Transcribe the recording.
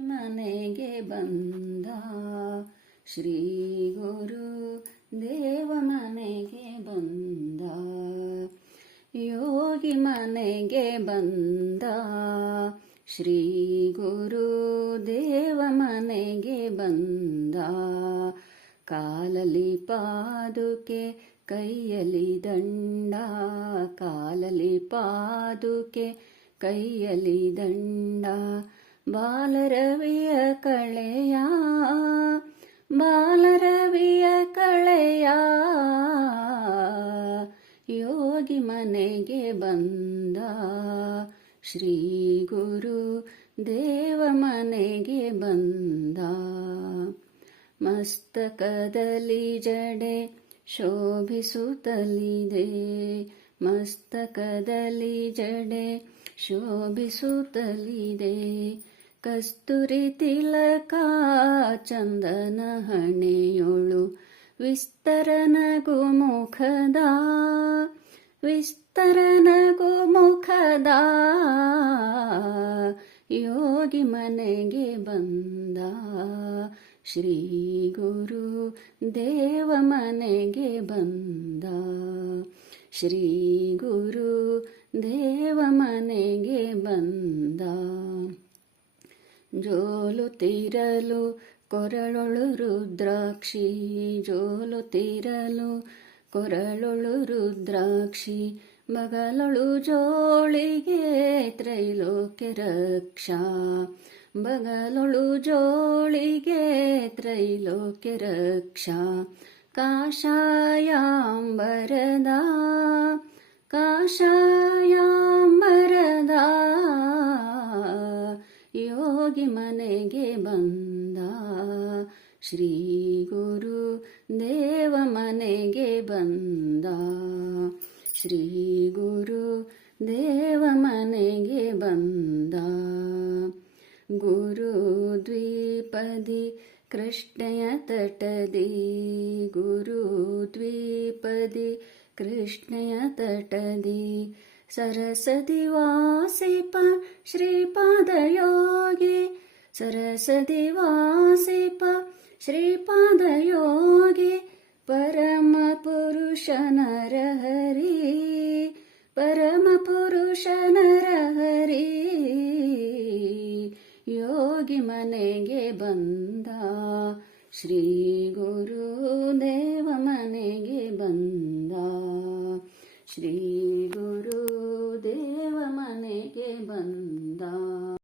ಮನೆಗೆ ಬಂದ. ಶ್ರೀ ಗುರು ದೇವ ಮನೆಗೆ ಬಂದ. ಯೋಗಿ ಮನೆಗೆ ಬಂದ. ಶ್ರೀ ಗುರು ದೇವ ಮನೆಗೆ ಬಂದ. ಕಾಲಲಿ ಪಾದುಕೆ ಕೈಯಲ್ಲಿ ದಂಡ. ಕಾಲಲಿ ಪಾದುಕೆ ಕೈಯಲ್ಲಿ ದಂಡ. ಬಾಲರವಿಯ ಕಳೆಯ ಬಾಲರವಿಯ ಕಳೆಯ. ಯೋಗಿ ಮನೆಗೆ ಬಂದ ಶ್ರೀ ಗುರು ದೇವ ಮನೆಗೆ ಬಂದ. ಮಸ್ತಕದಲ್ಲಿ ಜಡೆ ಶೋಭಿಸುತ್ತಲಿದೆ, ಮಸ್ತಕದಲ್ಲಿ ಜಡೆ ಶೋಭಿಸುತ್ತಲಿದೆ. ಕಸ್ತೂರಿ ತಿಲಕ ಚಂದನ ಹಣೆಯೊಳು ವಿಸ್ತರನಗು ಮುಖದ ವಿಸ್ತರನಗು ಮುಖದ. ಯೋಗಿ ಮನೆಗೆ ಬಂದ ಶ್ರೀ ಗುರು ದೇವ ಮನೆಗೆ ಬಂದ ಶ್ರೀ ಗುರು ದೇವ ಮನೆಗೆ ಬಂದ. ಜೋಲುತ್ತಿರಲು ಕೊರಳೊಳು ರುದ್ರಾಕ್ಷಿ ಜೋಲುತ್ತಿರಲು ಕೊರಳೊಳು ರುದ್ರಾಕ್ಷಿ ಬಗಲೊಳು ಜೋಳಿಗೆ ತ್ರೈಲೋಕ್ಯ ರಕ್ಷಾ ಬಗಲೊಳು ಜೋಳಿಗೆ ತ್ರೈಲೋಕ್ಯ ರಕ್ಷಾ ಕಾಷಾಯಾಂಬರದ ಯೋಗಿ ಮನೆಗೆ ಬಂದ ಶ್ರೀ ಗುರು ದೇವ ಮನೆಗೆ ಬಂದ ಶ್ರೀ ಗುರು ದೇವ ಮನೆಗೆ ಬಂದ ಗುರು ದ್ವೀಪದಿ ಕೃಷ್ಣಯ ತಟದಿ ಗುರು ದ್ವೀಪದಿ ಕೃಷ್ಣಯ ತಟದಿ सरसदिवासे प श्रीपादयोगे। सरसदिवासे प श्रीपादयोगे। परमपुरुष नरहरि। परमपुरुष नरहरि। योगि मनेगे बन्द। श्रीगुरुदेव मनेगे बन्द। श्रीगुरु ಬಂದು